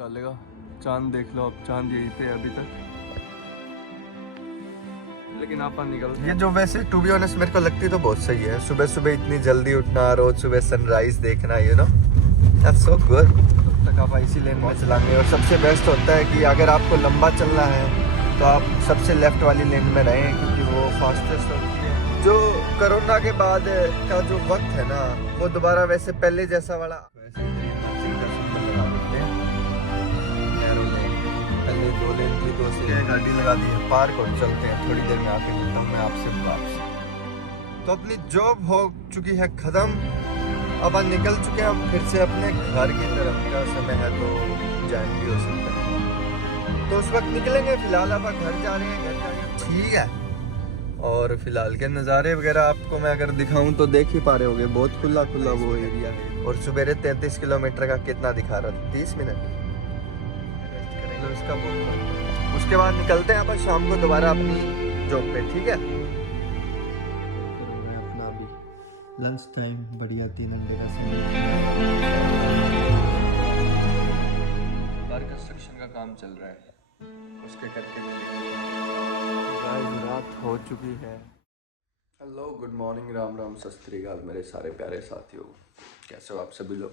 निकालेगा। चांद देख लो, अब चांद यहीं पे है अभी तक, लेकिन आप निकल ये जो वैसे टू बी ऑनेस्ट मेरे को लगती तो बहुत सही है, सुबह सुबह इतनी जल्दी उठना, रोज सुबह सनराइज देखना, you know that's so good. तब तक आप इसी लेन में चलाएंगे। और सबसे बेस्ट होता है कि अगर आपको लंबा चलना है तो आप सबसे लेफ्ट वाली लेन में रहें, क्योंकि वो फास्टेस्ट होती है। जो कोरोना के बाद का जो वक्त है ना, वो दोबारा वैसे पहले जैसा वाला वैसे पहले 2 लेन थी, 2 से गाड़ी लगा दी है, पार्क और चलते हैं। थोड़ी देर में आके मिलता हूँ मैं आपसे वापस। तो अपनी जॉब हो चुकी है खत्म, अब निकल चुके हैं हम फिर से अपने घर की तरफ का समय है, तो जान भी हो सकता है तो उस वक्त निकलेंगे। फिलहाल अब घर जा रहे हैं, घर जाके ठीक है। और फिलहाल के नज़ारे वगैरह आपको मैं अगर दिखाऊं तो देख ही पा रहे होगे, बहुत खुला खुला वो एरिया है। और सुबह 33 किलोमीटर का कितना दिखा रहा था, 30 मिनट उसका बहुत। उसके बाद निकलते हैं अपन शाम को दोबारा अपनी जॉब पे, ठीक है। अपना अभी लंच टाइम, बढ़िया 3 घंटे का समय। बाहर कंस्ट्रक्शन का काम चल रहा है, उसके करके रात हो चुकी है। Hello, good morning, Ram Ram, सत श्री अकाल मेरे सारे प्यारे साथियों, कैसे हो आप सभी लोग।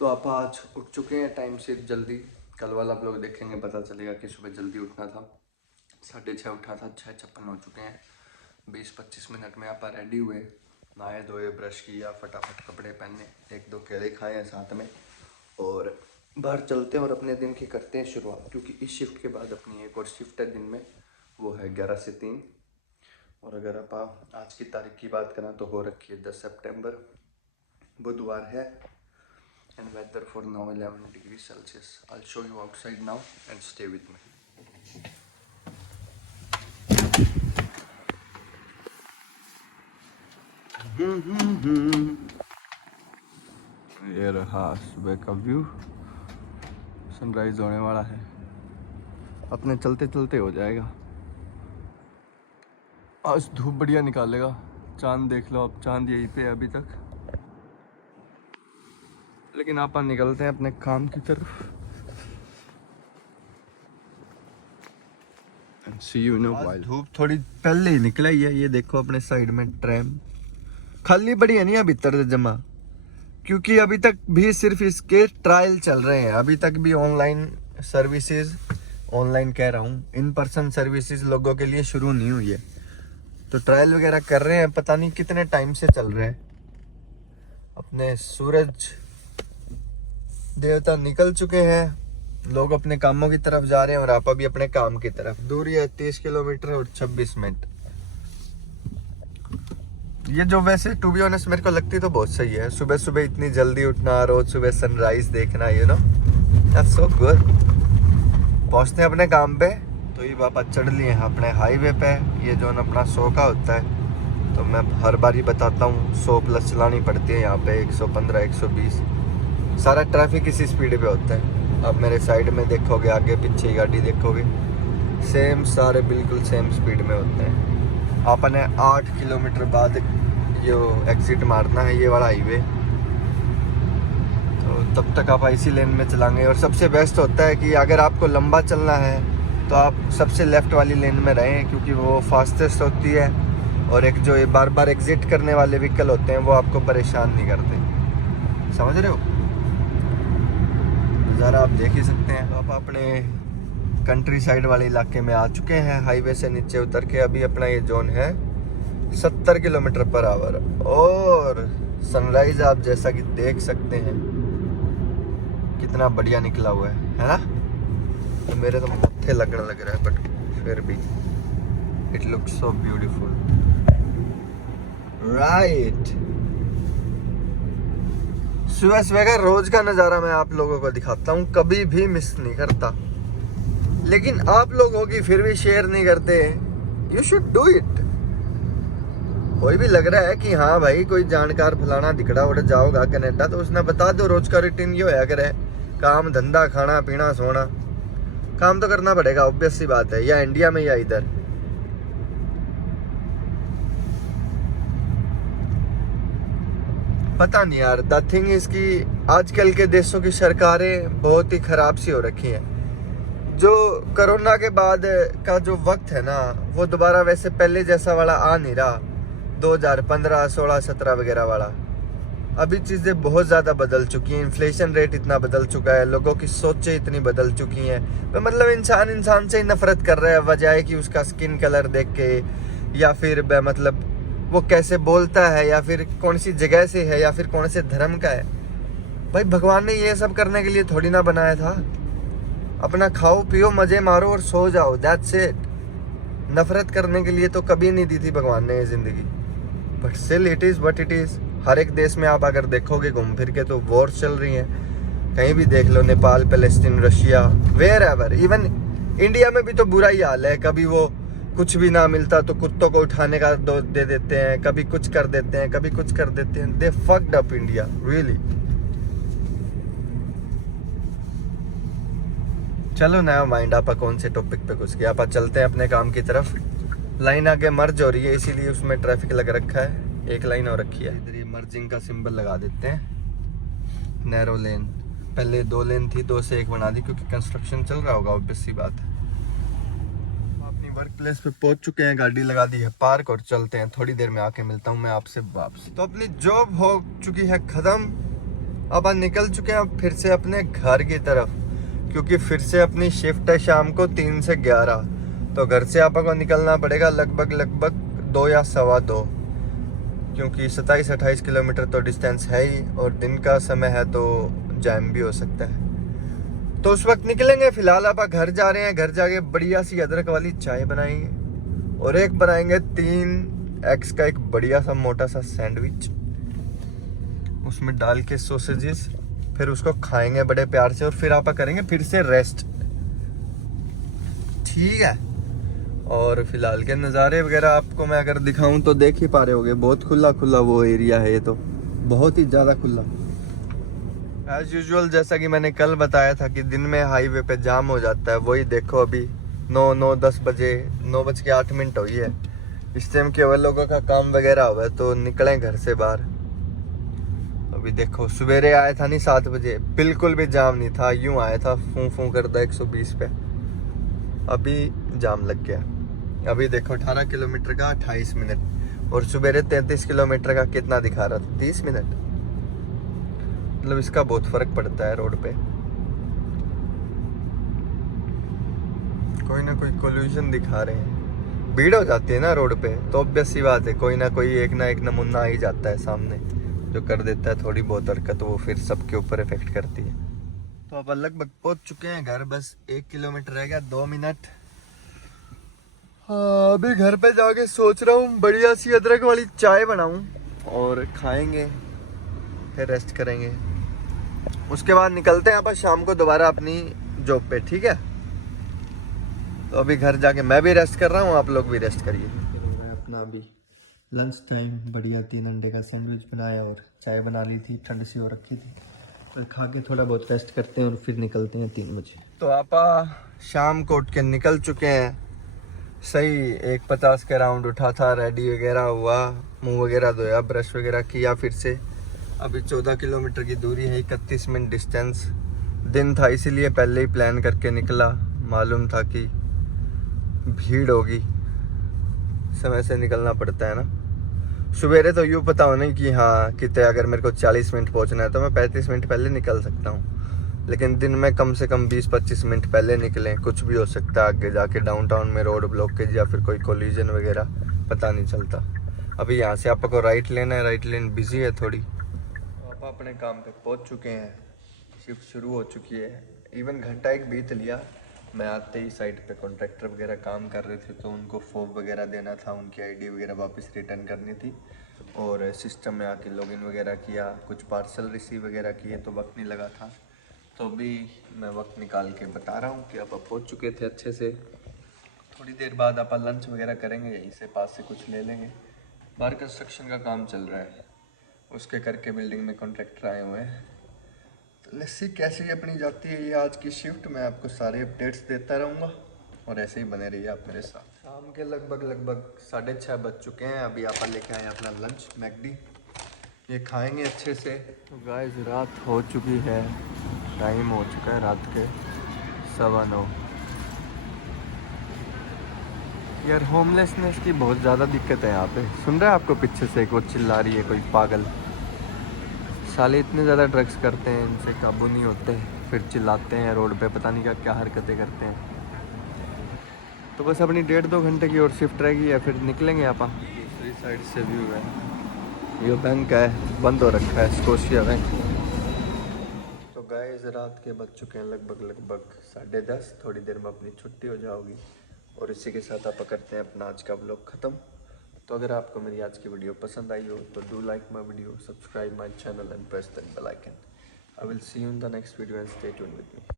तो आप आज उठ चुके हैं टाइम से जल्दी। कल वाला ब्लॉग देखेंगे, पता चलेगा कि सुबह जल्दी उठना था। 6:30 उठा था, 6:56 हो चुके हैं। 20-25 मिनट में आप रेडी हुए, नहाए धोए, ब्रश किया, फटाफट कपड़े पहने, 1-2 केले खाए हैं साथ में, और बाहर चलते हैं और अपने दिन की करते हैं शुरुआत। क्योंकि इस शिफ्ट के बाद अपनी एक और शिफ्ट है दिन में, वो है 11 से 3। और अगर आप आज की तारीख की बात करें तो हो रखी है 10 सितंबर, बुधवार है। And weather for now 11 degrees Celsius. I'll show you outside now and stay with me. ये रहा सुबह का व्यू, सनराइज होने वाला है, अपने चलते चलते हो जाएगा। आज धूप बढ़िया निकालेगा। चांद देख लो, अब चांद यहीं पे है अभी तक, लेकिन आप निकलते हैं अपने काम की तरफ। See you in a while. धूप थोड़ी पहले ही निकला ही है। ये देखो अपने साइड में ट्रैम खाली बड़ी है, नहीं अभी भीतर जमा, क्योंकि अभी तक भी सिर्फ इसके ट्रायल चल रहे हैं। अभी तक भी ऑनलाइन सर्विसेज, ऑनलाइन कह रहा हूँ, इन पर्सन सर्विसेज लोगों के लिए शुरू नहीं हुई है। तो ट्रायल वगैरह कर रहे हैं, पता नहीं कितने टाइम से चल रहे हैं। अपने सूरज देवता निकल चुके हैं, लोग अपने कामों की तरफ जा रहे हैं और आप अभी अपने काम की तरफ। दूरी है 30 किलोमीटर और 26 मिनट। ये जो वैसे टू बी ऑनेस्ट मेरे को लगती तो बहुत सही है, सुबह सुबह इतनी जल्दी उठना, रोज सुबह सनराइज देखना, you know that's so good. पहुंचते हैं अपने काम पे, तो ये वापस चढ़ लिए हैं अपने हाईवे पे। ये जो अपना 100 का होता है, तो मैं हर बार ही बताता हूँ 100+ चलानी पड़ती है यहाँ पे, 115, 120, सारा ट्रैफिक इसी स्पीड पे होता है। आप मेरे साइड में देखोगे, आगे पीछे ही गाड़ी देखोगे, सेम सारे बिल्कुल सेम स्पीड में होते हैं। आपने 8 किलोमीटर बाद ये एग्जिट मारना है, ये वाला हाईवे। तो तब तक आप इसी लेन में चलाएंगे। और सबसे बेस्ट होता है कि अगर आपको लंबा चलना है तो आप सबसे लेफ्ट वाली लेन में रहें, क्योंकि वो फास्टेस्ट होती है। और एक जो बार बार एग्जिट करने वाले व्हीकल होते हैं, वो आपको परेशान नहीं करते। समझ रहे हो? ज़रा आप देख ही सकते हैं। तो आप अपने कंट्री साइड वाले इलाके में आ चुके हैं, हाईवे से नीचे उतर के। अभी अपना ये जोन है 70 किलोमीटर पर आवर। और सनराइज आप जैसा कि देख सकते हैं, कितना बढ़िया निकला हुआ है ना? तो मेरे तो मत्थे लगने लग रहा है, बट फिर भी it looks so beautiful, right. सुबह सुबह का रोज का नज़ारा मैं आप लोगों को दिखाता हूँ, कभी भी मिस नहीं करता। लेकिन आप लोग होगी फिर भी शेयर नहीं करते। You should do it. कोई भी लग रहा है कि हाँ भाई कोई जानकार फलाना दिखड़ा उड़ जाओगा कनाडा, तो उसने बता दो रोज का रूटीन ये होया करे, काम धंधा, खाना पीना, सोना। काम तो करना पड़ेगा, ऑब्वियस सी बात है, या इंडिया में या इधर। पता नहीं यार, द थिंग इज कि आजकल के देशों की सरकारें बहुत ही खराब सी हो रखी हैं। जो कोरोना के बाद का जो वक्त है ना, वो दोबारा वैसे पहले जैसा वाला आ नहीं रहा, 2015, 16, 17 वगैरह वाला। अभी चीज़ें बहुत ज़्यादा बदल चुकी हैं, इन्फ्लेशन रेट इतना बदल चुका है, लोगों की सोचें इतनी बदल चुकी हैं। तो मतलब इंसान से ही नफरत कर रहा है, वजह कि उसका स्किन कलर देख के, या फिर मतलब वो कैसे बोलता है, या फिर कौन सी जगह से है, या फिर कौन से धर्म का है। भाई भगवान ने ये सब करने के लिए थोड़ी ना बनाया था। अपना खाओ पियो मजे मारो और सो जाओ, दैट्स इट। नफरत करने के लिए तो कभी नहीं दी थी भगवान ने ये जिंदगी। But still it is what it is. हर एक देश में आप अगर देखोगे घूम फिर के तो वॉर चल रही हैं, कहीं भी देख लो, Nepal, Palestine, Russia, wherever. Even India में भी तो बुरा ही हाल है। कभी वो कुछ भी ना मिलता तो कुत्तों को उठाने का दे देते हैं, कभी कुछ कर देते हैं, कभी कुछ कर देते हैं। दे फक्ड अप इंडिया रियली। चलो नया माइंड, आपा कौन से टॉपिक पे घुस गया। आपा चलते हैं अपने काम की तरफ। लाइन आगे मर्ज हो रही है, इसीलिए उसमें ट्रैफिक लग रखा है। एक लाइन और रखी है इधर, ये मर्जिंग का सिंबल लगा देते हैं। नैरो लेन, पहले 2 लेन थी, 2 से 1 बना दी क्योंकि कंस्ट्रक्शन चल रहा होगा, ऑब्वियस सी बात है। अपनी वर्क प्लेस पे पहुंच चुके हैं, गाड़ी लगा दी है पार्क और चलते हैं। थोड़ी देर में आके मिलता हूँ मैं आपसे वापस। तो अपनी जॉब हो चुकी है खत्म, अब निकल चुके हैं फिर से अपने घर की तरफ, क्योंकि फिर से अपनी शिफ्ट है शाम को 3 से 11। तो घर से आपको निकलना पड़ेगा लगभग 2 या सवा 2, क्योंकि 27-28 किलोमीटर तो डिस्टेंस है ही, और दिन का समय है तो जैम भी हो सकता है। तो उस वक्त निकलेंगे। फिलहाल आप घर जा रहे हैं, घर जाके बढ़िया सी अदरक वाली चाय बनाएंगे और एक बनाएंगे 3 एग्स का एक बढ़िया सा मोटा सा सैंडविच, उसमें डाल के सॉसेजेस, फिर उसको खाएंगे बड़े प्यार से, और फिर आप करेंगे फिर से रेस्ट। ठीक है। और फिलहाल के नज़ारे वगैरह आपको मैं अगर दिखाऊं तो देख ही पा रहे होगे, बहुत खुला खुला वो एरिया है, ये तो बहुत ही ज़्यादा खुला। एज यूजुअल जैसा कि मैंने कल बताया था कि दिन में हाईवे पे जाम हो जाता है, वही देखो अभी 9-10 बजे, 9:08 हुई है। इस टाइम केवल लोगों का काम वगैरह हुआ है तो निकलें घर से बाहर। अभी देखो सवेरे आया था नहीं 7 बजे, बिल्कुल भी जाम नहीं था, यूं आया था फूं फूं करता 120 पे, अभी जाम लग गया। अभी देखो 18 किलोमीटर का 28 मिनट, और सवेरे 33 किलोमीटर का कितना दिखा रहा था, 30 मिनट। मतलब इसका बहुत फर्क पड़ता है रोड पे। कोई ना कोई कोल्यूशन दिखा रहे हैं, भीड़ हो जाती है ना रोड पे, तो ऑब्वियस सी बात है कोई ना कोई एक नमूना आ ही जाता है सामने, जो कर देता है थोड़ी बहुत हरकत, वो फिर सबके ऊपर इफेक्ट करती है। तो अब लगभग पहुंच चुके हैं घर, बस 1 किलोमीटर रह गया, 2 मिनट। हाँ, अभी घर पे जाके सोच रहा हूँ बढ़िया सी अदरक वाली चाय बनाऊं और खाएंगे, फिर रेस्ट करेंगे। उसके बाद निकलते हैं अपन शाम को दोबारा अपनी जॉब पे। ठीक है। तो अभी घर जाके मैं भी रेस्ट कर रहा हूँ, आप लोग भी रेस्ट करिए। अपना अभी लंच टाइम, बढ़िया 3 अंडे का सैंडविच बनाया और चाय बना ली थी, ठंड सी हो रखी थी। और खा के थोड़ा बहुत रेस्ट करते हैं और फिर निकलते हैं 3 बजे। तो आप शाम को उठ के निकल चुके हैं, सही 1:50 के राउंड उठा था, रेडी वगैरह हुआ, मुंह वगैरह धोया, ब्रश वगैरह किया फिर से। अभी 14 किलोमीटर की दूरी है, 31 मिनट डिस्टेंस। दिन था इसीलिए पहले ही प्लान करके निकला, मालूम था कि भीड़ होगी, समय से निकलना पड़ता है ना। सवेरे तो यूँ पता होना कि हाँ कितने, अगर मेरे को 40 मिनट पहुंचना है तो मैं 35 मिनट पहले निकल सकता हूँ, लेकिन दिन में कम से कम 20-25 मिनट पहले निकलें, कुछ भी हो सकता है आगे जाके, डाउनटाउन में रोड ब्लॉकेज या फिर कोई कोलिजन वगैरह, पता नहीं चलता। अभी यहाँ से आपको राइट लेना है, राइट लेन बिजी है थोड़ी। आप अपने काम पे पहुँच चुके हैं, शिफ्ट शुरू हो चुकी है, इवन घंटा 1 बीत लिया। मैं आते ही साइट पे कॉन्ट्रैक्टर वगैरह काम कर रहे थे तो उनको फॉर्म वगैरह देना था, उनकी आईडी वगैरह वापस रिटर्न करनी थी, और सिस्टम में आके लॉगिन वगैरह किया, कुछ पार्सल रिसीव वगैरह किए, तो वक्त नहीं लगा था। तो अभी मैं वक्त निकाल के बता रहा हूँ कि आप पहुँच चुके थे अच्छे से। थोड़ी देर बाद आप लंच वगैरह करेंगे, यहीं से पास से कुछ ले लेंगे। बाहर कंस्ट्रक्शन का काम चल रहा है, उसके करके बिल्डिंग में कॉन्ट्रैक्टर आए हुए हैं। तो लस्सी कैसे अपनी जाती है ये आज की शिफ्ट, मैं आपको सारे अपडेट्स देता रहूँगा, और ऐसे ही बने रहिए आप मेरे साथ। शाम के लगभग 6:30 बज चुके हैं। अभी आप लेके आए अपना लंच मैकडी, ये खाएंगे अच्छे से। तो गाइस रात हो चुकी है, टाइम हो चुका है रात के 9:15। यार होमलेसनेस की बहुत ज़्यादा दिक्कत है यहाँ पे। सुन रहा है आपको पीछे से एक वो चिल्ला रही है कोई पागल। साले इतने ज़्यादा ड्रग्स करते हैं, इनसे काबू नहीं होते, फिर चिल्लाते हैं रोड पे, पता नहीं क्या क्या हरकतें करते हैं। तो बस अपनी 1.5-2 घंटे की और शिफ्ट रहेगी या फिर निकलेंगे आप। दूसरी साइड से व्यू है, ये बैंक है, बंद हो रखा है, स्कोशिया बैंक। तो गाइस रात के बज चुके हैं लगभग 10:30। थोड़ी देर में अपनी छुट्टी हो जाओगी और इसी के साथ आप करते हैं अपना आज का व्लॉग ख़त्म। तो अगर आपको मेरी आज की वीडियो पसंद आई हो तो do like my video, subscribe my channel and press the bell icon. I will see you in the next video and stay tuned with me.